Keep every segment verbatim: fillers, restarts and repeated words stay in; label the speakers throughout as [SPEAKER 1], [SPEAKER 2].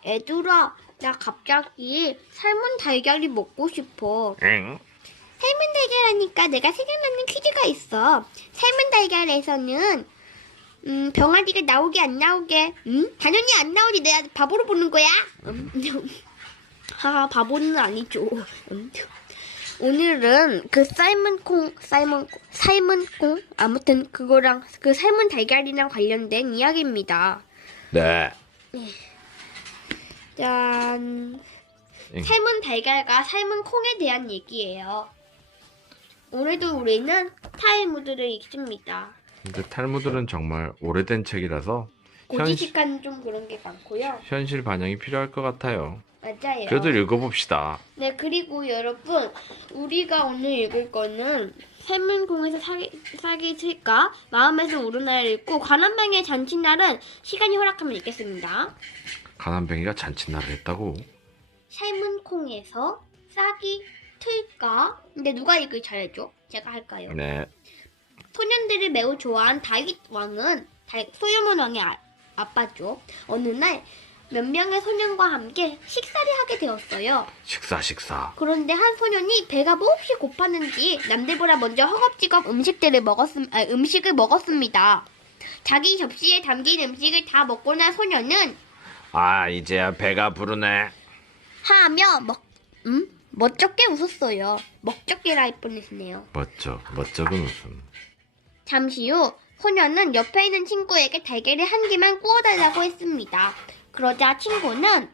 [SPEAKER 1] 얘들아, 나 갑자기 삶은 달걀이 먹고 싶어.
[SPEAKER 2] 응?
[SPEAKER 1] 삶은 달걀 하니까 내가 생각나는 퀴즈가 있어. 삶은 달걀에서는 음, 병아리가 나오게 안 나오게? 음? 당연히 안 나오지. 내가 바보로 보는 거야. 음. 하, 바보는 아니죠. 음. 오늘은 그 삶은 콩, 삶은 콩, 삶은 콩? 아무튼 그거랑 그 삶은 달걀이랑 관련된 이야기입니다.
[SPEAKER 2] 네.
[SPEAKER 1] 짠.
[SPEAKER 2] 응.
[SPEAKER 1] 삶은 달걀과 삶은 콩에 대한 얘기예요. 오늘도 우리는 탈무드를 읽습니다.
[SPEAKER 2] 근데 탈무드는 정말 오래된 책이라서 현실,
[SPEAKER 1] 고지식한 좀 그런 게 많고요.
[SPEAKER 2] 현실 반영이 필요할 것 같아요.
[SPEAKER 1] 맞아요.
[SPEAKER 2] 그래도 읽어봅시다.
[SPEAKER 1] 네, 그리고 여러분, 우리가 오늘 읽을 거는 삶은 콩에서 사기, 사기 칠까? 마음에서 우러나를 읽고 관한병의 잔칫날은 시간이 허락하면 읽겠습니다.
[SPEAKER 2] 가난뱅이가 잔칫날을 했다고?
[SPEAKER 1] 삶은 콩에서 싹이 틀까? 근데 누가 이걸 잘해줘? 제가 할까요?
[SPEAKER 2] 네.
[SPEAKER 1] 소년들을 매우 좋아한 다윗 왕은 다, 솔로몬 왕의 아, 아빠죠. 어느 날 몇 명의 소년과 함께 식사를 하게 되었어요.
[SPEAKER 2] 식사 식사.
[SPEAKER 1] 그런데 한 소년이 배가 몹시 고팠는지 남들보다 먼저 허겁지겁 음식들을 먹었음, 아, 음식을 먹었습니다. 자기 접시에 담긴 음식을 다 먹고 난 소년은
[SPEAKER 2] 아 이제야 배가 부르네.
[SPEAKER 1] 하며 먹, 음? 멋쩍게 웃었어요. 먹적게라 할 뻔했네요.
[SPEAKER 2] 멋져 멋쩍은 웃음.
[SPEAKER 1] 잠시 후 소년은 옆에 있는 친구에게 달걀을 한 개만 구워달라고 했습니다. 그러자 친구는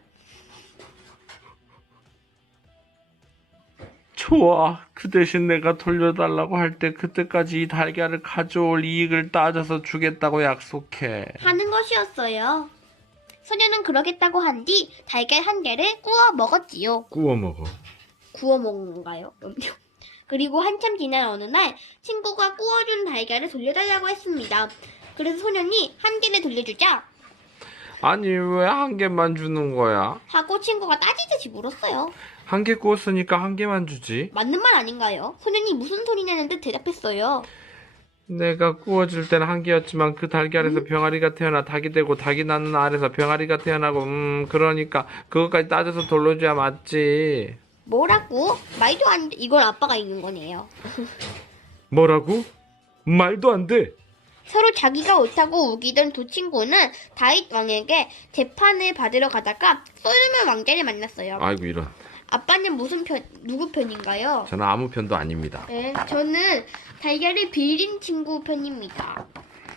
[SPEAKER 2] 좋아. 그 대신 내가 돌려달라고 할 때 그때까지 이 달걀을 가져올 이익을 따져서 주겠다고 약속해.
[SPEAKER 1] 하는 것이었어요. 소년은 그러겠다고 한 뒤 달걀 한 개를 구워 먹었지요.
[SPEAKER 2] 구워 먹어.
[SPEAKER 1] 구워 먹는 건가요? 그리고 한참 지난 어느 날 친구가 구워준 달걀을 돌려달라고 했습니다. 그래서 소년이 한 개를 돌려주자
[SPEAKER 2] 아니 왜 한 개만 주는 거야?
[SPEAKER 1] 하고 친구가 따지듯이 물었어요.
[SPEAKER 2] 한 개 구웠으니까 한 개만 주지.
[SPEAKER 1] 맞는 말 아닌가요? 소년이 무슨 소리 내는 듯 대답했어요.
[SPEAKER 2] 내가 구워줄 때는 한 개였지만 그 달걀에서 병아리가 태어나 닭이 되고 닭이 낳는 알에서 병아리가 태어나고 음 그러니까 그것까지 따져서 돌려줘야 맞지.
[SPEAKER 1] 뭐라고? 말도 안 돼. 이건 아빠가 읽는 거네요.
[SPEAKER 2] 뭐라고? 말도 안 돼.
[SPEAKER 1] 서로 자기가 옳다고 우기던 두 친구는 다윗 왕에게 재판을 받으러 가다가 솔로몬 왕자를 만났어요.
[SPEAKER 2] 아이고 이런.
[SPEAKER 1] 아빠는 무슨 편, 누구 편인가요?
[SPEAKER 2] 저는 아무 편도 아닙니다.
[SPEAKER 1] 네, 저는 달걀을 빌린 친구 편입니다.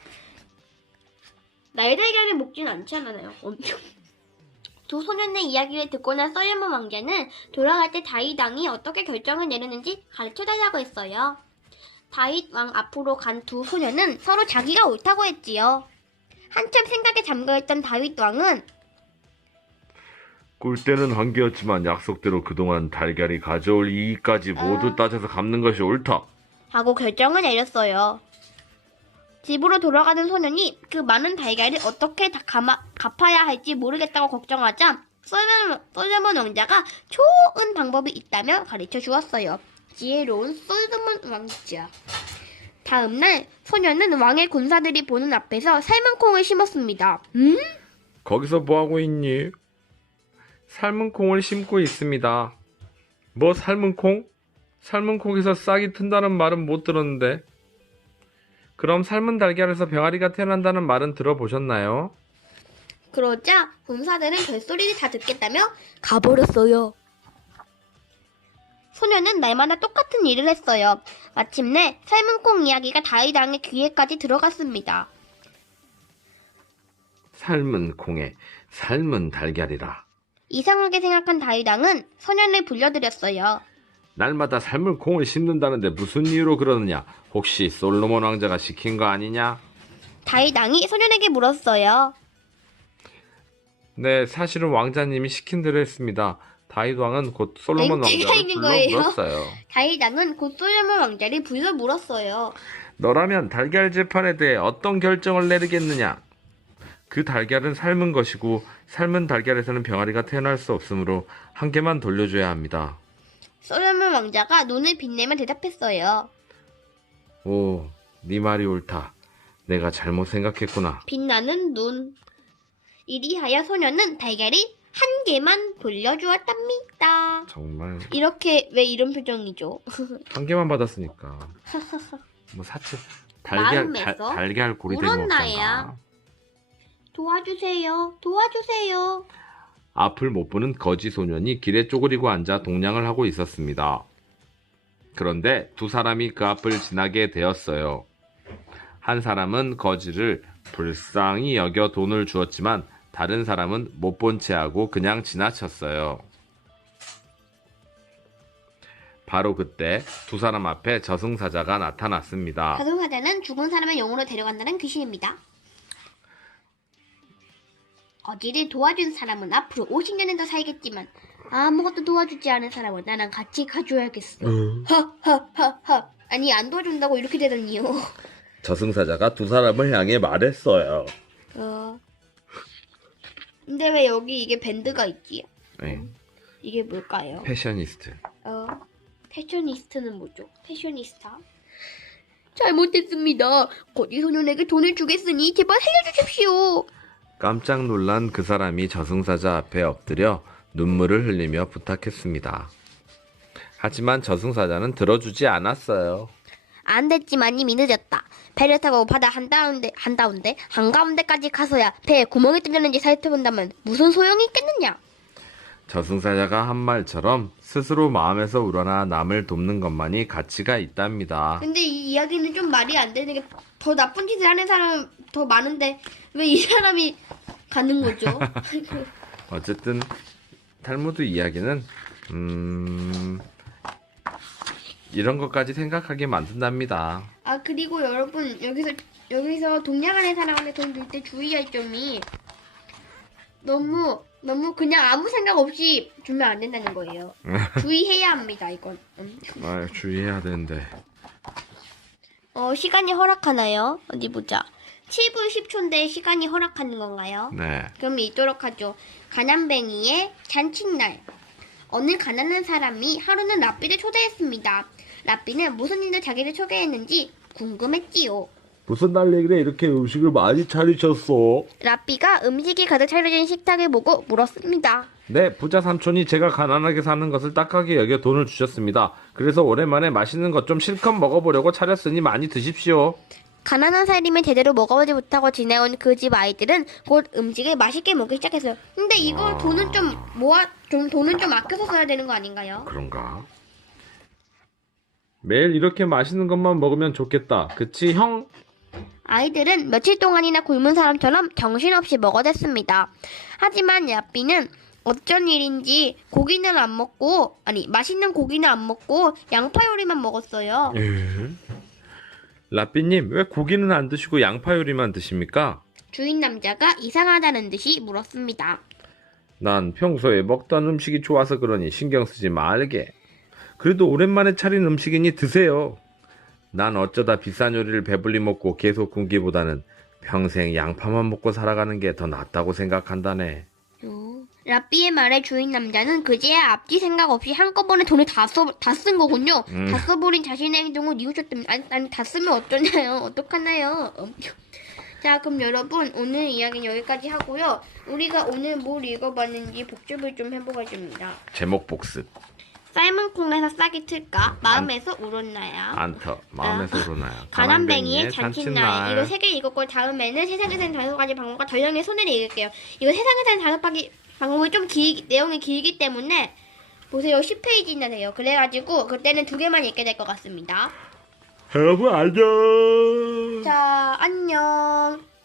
[SPEAKER 1] 나의 달걀을 먹진 않잖아요. 엄청. 두 소년의 이야기를 듣고 난 솔로몬 왕자는 돌아갈 때 다윗 왕이 어떻게 결정을 내리는지 가르쳐달라고 했어요. 다윗 왕 앞으로 간 두 소년은 서로 자기가 옳다고 했지요. 한참 생각에 잠겨있던 다윗 왕은
[SPEAKER 2] 꿀때는 한 개였지만 약속대로 그동안 달걀이 가져올 이익까지 모두
[SPEAKER 1] 아.
[SPEAKER 2] 따져서 갚는 것이 옳다.
[SPEAKER 1] 하고 결정을 내렸어요. 집으로 돌아가는 소년이 그 많은 달걀을 어떻게 다 갚아, 갚아야 할지 모르겠다고 걱정하자 솔로몬, 솔로몬 왕자가 좋은 방법이 있다며 가르쳐 주었어요. 지혜로운 솔로몬 왕자. 다음날 소년은 왕의 군사들이 보는 앞에서 삶은 콩을 심었습니다. 음?
[SPEAKER 2] 거기서 뭐하고 있니? 삶은 콩을 심고 있습니다. 뭐 삶은 콩? 삶은 콩에서 싹이 튼다는 말은 못 들었는데. 그럼 삶은 달걀에서 병아리가 태어난다는 말은 들어보셨나요?
[SPEAKER 1] 그러자 군사들은 별소리를 다 듣겠다며 가버렸어요. 소년은 날마다 똑같은 일을 했어요. 마침내 삶은 콩 이야기가 다윗 왕의 귀에까지 들어갔습니다.
[SPEAKER 2] 삶은 콩에 삶은 달걀이라.
[SPEAKER 1] 이상하게 생각한 다윗 왕은 소년을 불러들였어요.
[SPEAKER 2] 날마다 삶은 콩을 심는다는데 무슨 이유로 그러느냐? 혹시 솔로몬 왕자가 시킨 거 아니냐?
[SPEAKER 1] 다윗 왕이 소년에게 물었어요.
[SPEAKER 2] 네, 사실은 왕자님이 시킨 대로 했습니다. 다윗 왕은 곧 솔로몬
[SPEAKER 1] 맹지가
[SPEAKER 2] 왕자를
[SPEAKER 1] 있는
[SPEAKER 2] 불러
[SPEAKER 1] 거예요?
[SPEAKER 2] 물었어요.
[SPEAKER 1] 다윗 왕은 곧 솔로몬 왕자를 불러 물었어요.
[SPEAKER 2] 너라면 달걀 재판에 대해 어떤 결정을 내리겠느냐? 그 달걀은 삶은 것이고 삶은 달걀에서는 병아리가 태어날 수 없으므로 한 개만 돌려줘야 합니다.
[SPEAKER 1] 솔로몬 왕자가 눈을 빛내며 대답했어요.
[SPEAKER 2] 오, 네 말이 옳다. 내가 잘못 생각했구나.
[SPEAKER 1] 빛나는 눈. 이리하여 소년은 달걀이 한 개만 돌려주었답니다.
[SPEAKER 2] 정말
[SPEAKER 1] 이렇게 왜 이런 표정이죠?
[SPEAKER 2] 한 개만 받았으니까. 뭐 사치 달걀 달,
[SPEAKER 1] 마음에서
[SPEAKER 2] 달걀 고리
[SPEAKER 1] 울었나야.
[SPEAKER 2] 대먹던가.
[SPEAKER 1] 도와주세요. 도와주세요.
[SPEAKER 2] 앞을 못 보는 거지 소년이 길에 쪼그리고 앉아 동냥을 하고 있었습니다. 그런데 두 사람이 그 앞을 지나게 되었어요. 한 사람은 거지를 불쌍히 여겨 돈을 주었지만 다른 사람은 못 본 채 하고 그냥 지나쳤어요. 바로 그때 두 사람 앞에 저승사자가 나타났습니다.
[SPEAKER 1] 저승사자는 죽은 사람을 영으로 데려간다는 귀신입니다. 거지를 도와준 사람은 앞으로 오십 년은 더 살겠지만 아무것도 도와주지 않은 사람은 나랑 같이 가줘야겠어. 하하하하. 아니 안 도와준다고 이렇게 되다니요.
[SPEAKER 2] 저승사자가 두 사람을 향해 말했어요.
[SPEAKER 1] 어. 근데 왜 여기 이게 밴드가 있지?
[SPEAKER 2] 네.
[SPEAKER 1] 이게 뭘까요?
[SPEAKER 2] 패셔니스트.
[SPEAKER 1] 어. 패셔니스트는 뭐죠? 패셔니스타? 잘못했습니다. 거지 소년에게 돈을 주겠으니 제발 살려주십시오.
[SPEAKER 2] 깜짝 놀란 그 사람이 저승사자 앞에 엎드려 눈물을 흘리며 부탁했습니다. 하지만 저승사자는 들어주지 않았어요.
[SPEAKER 1] 안 됐지만 이미 늦었다. 배를 타고 바다 한가운데, 한가운데, 한가운데까지 가서야 배에 구멍이 뚫렸는지 살펴본다면 무슨 소용이 있겠느냐?
[SPEAKER 2] 저승사자가 한 말처럼 스스로 마음에서 우러나 남을 돕는 것만이 가치가 있답니다.
[SPEAKER 1] 근데 이 이야기는 좀 말이 안 되는 게 더 나쁜 짓을 하는 사람 더 많은데 왜 이 사람이 가는 거죠?
[SPEAKER 2] 어쨌든 탈무드 이야기는 음... 이런 것까지 생각하게 만든답니다.
[SPEAKER 1] 아 그리고 여러분 여기서 여기서 동양하는 사람한테 돈 줄 때 주의할 점이 너무 너무 그냥 아무 생각 없이 주면 안 된다는 거예요. 주의해야 합니다 이건. 음.
[SPEAKER 2] 아, 주의해야 되는데.
[SPEAKER 1] 어 시간이 허락하나요? 어디 보자. 칠 분 십 초인데 시간이 허락하는 건가요?
[SPEAKER 2] 네.
[SPEAKER 1] 그럼 읽도록 하죠. 가난뱅이의 잔칫날. 어느 가난한 사람이 하루는 라삐를 초대했습니다. 라삐는 무슨 일로 자기를 초대했는지 궁금했지요.
[SPEAKER 2] 무슨 난리길래 이렇게 음식을 많이 차리셨어?
[SPEAKER 1] 라삐가 음식이 가득 차려진 식탁을 보고 물었습니다.
[SPEAKER 2] 네, 부자 삼촌이 제가 가난하게 사는 것을 딱하게 여겨 돈을 주셨습니다. 그래서 오랜만에 맛있는 것 좀 실컷 먹어보려고 차렸으니 많이 드십시오.
[SPEAKER 1] 가난한 살림을 제대로 먹어보지 못하고 지내온 그 집 아이들은 곧 음식을 맛있게 먹기 시작했어요. 근데 이거
[SPEAKER 2] 와.
[SPEAKER 1] 돈은 좀 모아, 좀 돈은 좀 아껴서 써야 되는 거 아닌가요?
[SPEAKER 2] 그런가? 매일 이렇게 맛있는 것만 먹으면 좋겠다. 그치, 형?
[SPEAKER 1] 아이들은 며칠 동안이나 굶은 사람처럼 정신없이 먹어댔습니다. 하지만 라삐는 어쩐 일인지 고기는 안 먹고, 아니 맛있는 고기는 안 먹고 양파 요리만 먹었어요.
[SPEAKER 2] 에? 라삐님, 왜 고기는 안 드시고 양파 요리만 드십니까?
[SPEAKER 1] 주인 남자가 이상하다는 듯이 물었습니다.
[SPEAKER 2] 난 평소에 먹던 음식이 좋아서 그러니 신경 쓰지 말게. 그래도 오랜만에 차린 음식이니 드세요. 난 어쩌다 비싼 요리를 배불리 먹고 계속 굶기보다는 평생 양파만 먹고 살아가는 게 더 낫다고 생각한다네.
[SPEAKER 1] 어, 라삐의 말에 주인 남자는 그제야 앞뒤 생각 없이 한꺼번에 돈을 다 써, 다 쓴 거군요.
[SPEAKER 2] 음.
[SPEAKER 1] 다 써버린 자신의 행동을 뉘우쳤답니다. 아니, 아니, 다 쓰면 어쩌나요? 어떡하나요? 어. 자, 그럼 여러분, 오늘 이야기는 여기까지 하고요. 우리가 오늘 뭘 읽어봤는지 복습을 좀 해보겠습니다.
[SPEAKER 2] 제목 복습.
[SPEAKER 1] 삶은콩에서 싹이 틀까? 마음에서 울었나요?
[SPEAKER 2] 안터. 마음에서 우러나요.
[SPEAKER 1] 가난뱅이의 잔칫날. 이거 세 개 읽었고 다음에는 세상에 사는 다섯 가지 방법과 전령의 손해를 읽을게요. 이거 세상에 사는 다섯 가지 방법이 좀 길, 내용이 길기 때문에 보세요. 십 페이지나 돼요. 그래가지고 그때는 두 개만 읽게 될 것 같습니다.
[SPEAKER 2] 여러분 안녕.
[SPEAKER 1] 자, 안녕.